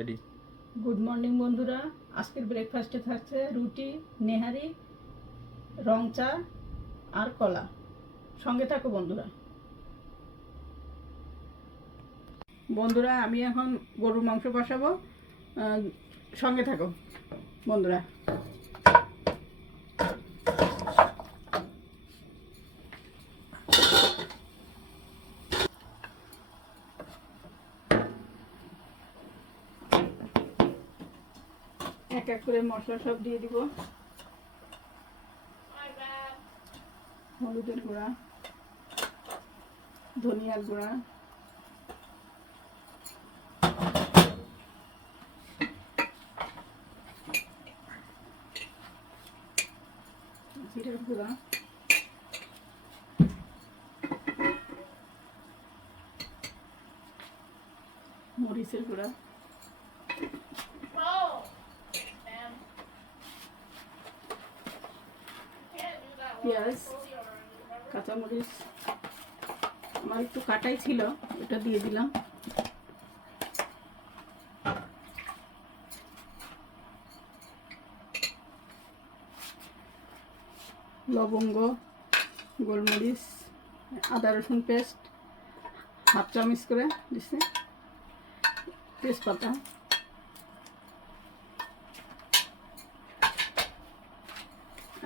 Ready. Good morning বন্ধুরা, আজকের ব্রেকফাস্টে থাকছে রুটি, নেহারি, রং চা আর কলা। সঙ্গে থাকো বন্ধুরা। বন্ধুরা আমি এখন গরুর মাংস বসাবো, সঙ্গে থাকো বন্ধুরা। এক এক করে মশলা সব দিয়ে দিব। হলুদের গুঁড়া, ধনিয়ার গুঁড়া, জিরের গুঁড়া, মরিচের গুঁড়া, পেঁয়াজ, কাঁচামরিচ আমার একটু কাটাই ছিল, এটা দিয়ে দিলাম। লবঙ্গ, গোলমরিচ, আদা রসুন পেস্ট হাফ চামচ করে দিচ্ছি, তেজপাতা,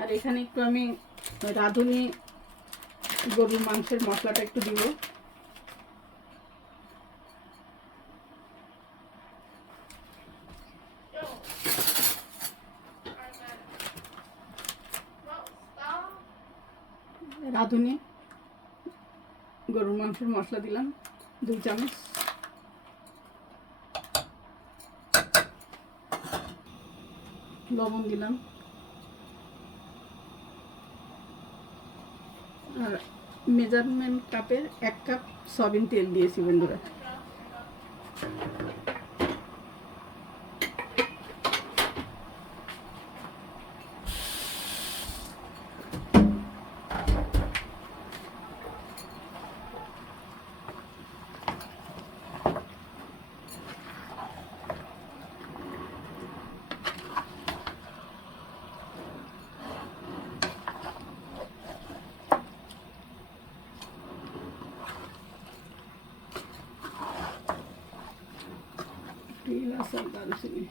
আর এখানে একটু আমি রাঁধুনি গরুর মাংসের মশলাটা একটু দিব। রাঁধুনি গরুর মাংসের মশলা দিলাম 2 চামচ। লবণ দিলাম, আর মেজারমেন্ট কাপের 1 কাপ সয়াবিন তেল দিয়েছি বন্ধুরা। এলাচ আর দারুচিনি,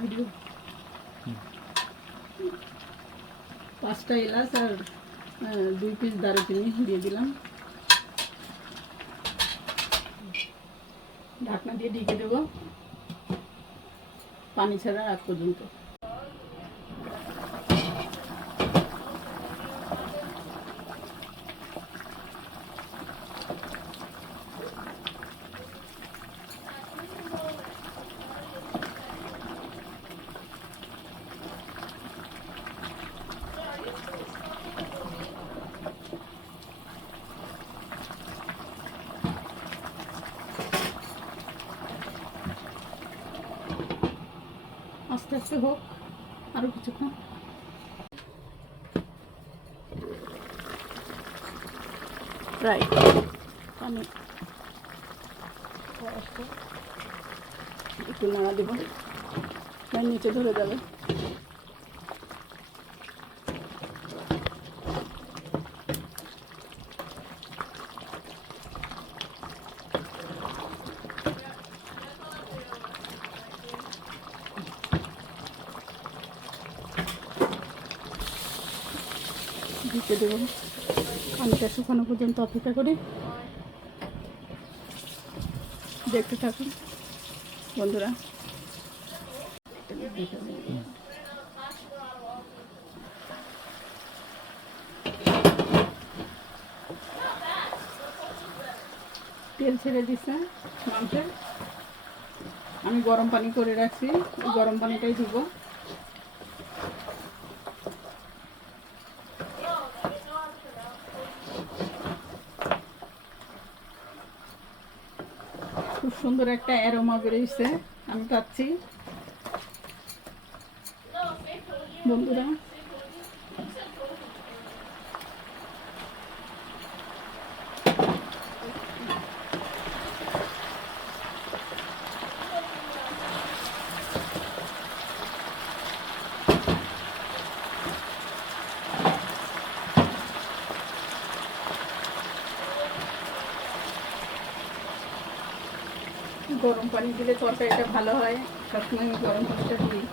ভিডিও 5টা এলাচ আর 2 পিস দারুচিনি দিয়ে দিলাম। ঢাকনা দিয়ে ঢেকে দেবো পানি ছাড়া আগ পর্যন্ত। আস্তে আস্তে হোক আরো কিছুক্ষণ। প্রায় পানি একটু নাড়া দেবো, নিচে ধরে যাবে। ঢেকে দেবো, পানিটা শুকানো পর্যন্ত অপেক্ষা করি। দেখতে থাকুন বন্ধুরা। তেল ছেড়ে দিচ্ছে মাংসের, আমি গরম পানি করে রাখছি, গরম পানিটাই দিব। খুব সুন্দর একটা অ্যারোমা বেরিয়েছে, আমি পাচ্ছি বন্ধুরা। গরম পানি দিলে তরকারিটা ভালো হয়, সবসময় আমি গরম পানিটা দিই।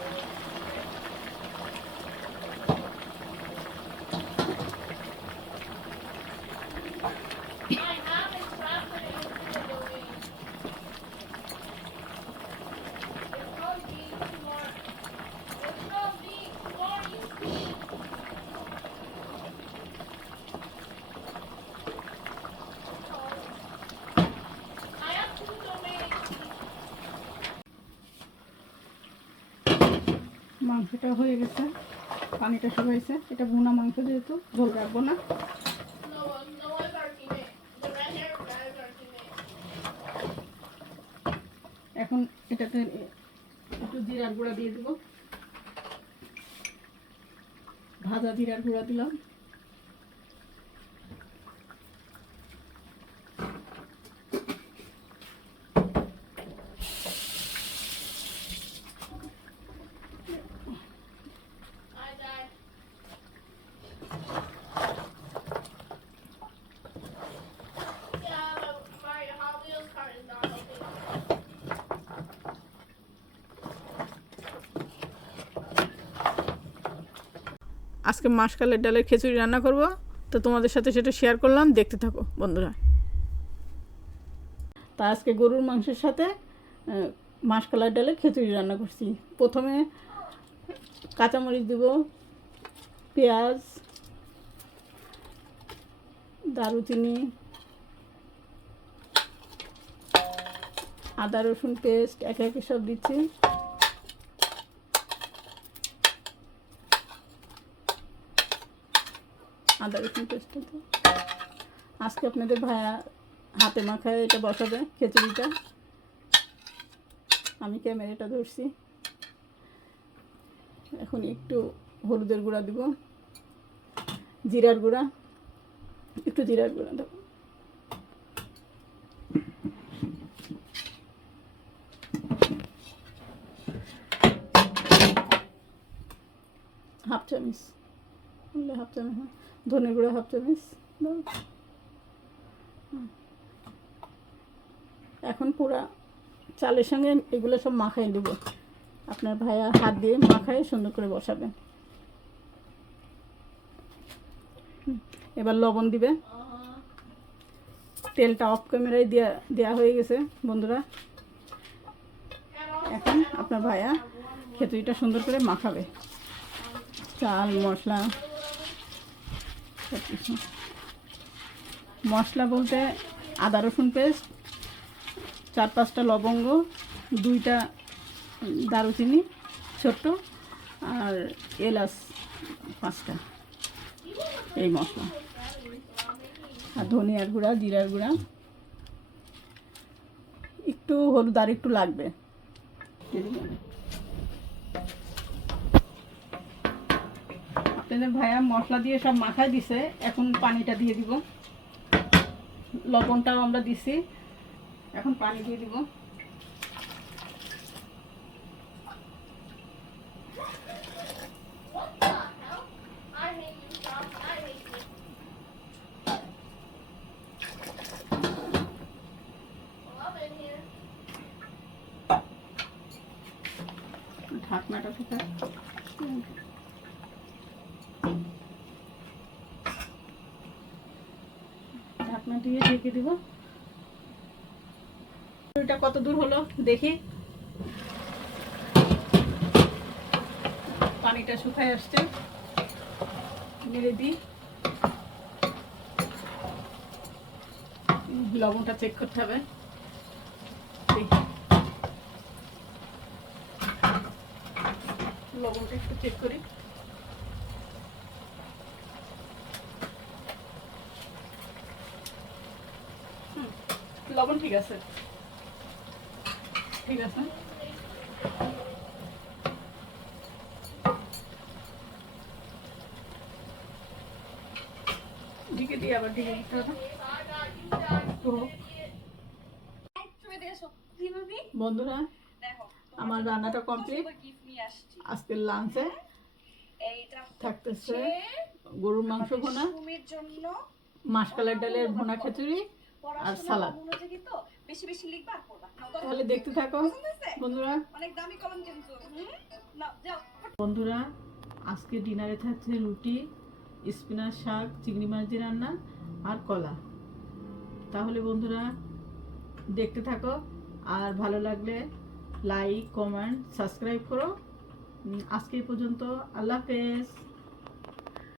মাংসটা হয়ে গেছে, পানিটা শুকাইছে। এটা ভুনা মাংস, যেহেতু ঝোল রাখবো না। এখন এটাতে একটু জিরার গুঁড়া দিয়ে দেবো, ভাজা জিরার গুঁড়া দিলাম। আজকে মাসকালের ডালের খিচুড়ি রান্না করব, তো তোমাদের সাথে সেটা শেয়ার করলাম, দেখতে থাকো বন্ধুরা। তা আজকে গরুর মাংসের সাথে মাসকালের ডালের খিচুড়ি রান্না করছি। প্রথমে কাঁচামরিচ দেব, পেঁয়াজ, দারুচিনি, আদা রসুন পেস্ট একে একে সব দিচ্ছি। আদা রসুন পেস্টটা তো আজকে আপনাদের ভাইয়া হাতে মাখায় এটা বসাবে খিচুড়িটা, আমি ক্যামেরাটা ধরছি। এখন একটু হলুদের গুঁড়া দিব, জিরার গুঁড়া, একটু জিরার গুঁড়া দেবো, হাফ চামচ, হাফ চামচ, হ্যাঁ, ধনে গুঁড়া হাফ চামচ। এখন পুরা চালের সঙ্গে এগুলো সব মাখাই দেবো। আপনার ভাইয়া হাত দিয়ে মাখায় সুন্দর করে বসাবেন। এবার লবণ দিবে। তেলটা অফ ক্যামেরায় দেওয়া হয়ে গেছে বন্ধুরা। এখন আপনার ভাইয়া খিচুড়িটা সুন্দর করে মাখাবে, চাল মশলা সব কিছু। মশলা বলতে আদা রসুন পেস্ট, 4-5টা লবঙ্গ, 2টা দারুচিনি ছোট্ট, আর এলাচ 5টা, এই মশলা। আর ধনিয়ার গুঁড়া, জিরার গুঁড়া, একটু হলুদ আর একটু লাগবে। আপনাদের ভাইয়া মশলা দিয়ে সব মাখায় দিছে, এখন পানিটা দিয়ে দিব। লবণটাও আমরা দিছি, এখন পানি দিয়ে দিব। ঢাকনাটা থেকে ঢাকনা দিয়ে ঢেকে দিব। এটা কত দূর হলো দেখি। পানিটা শুকায় আসছে, নেড়ে দিই। লবণটা চেক করতে হবে, লবণটা একটু চেক করি। লবণ ঠিক আছে, ঠিক আছে। ঢেকে দিয়ে আবার ঢেকে দিতে হবে। বন্ধুরা, আমার রান্নাটা কমপ্লিট। আজকের লাঞ্চে থাকতেছে গরুর মাংস ভুনা, মাসকালের ডালের ভুনা খিচুড়ি আর সালাদ। মনোযোগী তো, বেশি বেশি লিখবা আর পড়বা। তাহলে দেখতে থাকো বন্ধুরা। অনেক দামি কলম কিন্তু। নাও যাও। বন্ধুরা আজকে ডিনারে থাকছে রুটি, স্পিনাচ শাক, চিংড়ি মাছ দিয়ে রান্না আর কলা। তাহলে বন্ধুরা দেখতে থাকো, আর ভালো লাগলে লাইক, কমেন্ট, সাবস্ক্রাইব করো। আজকে এই পর্যন্ত, আল্লাহ হাফেজ।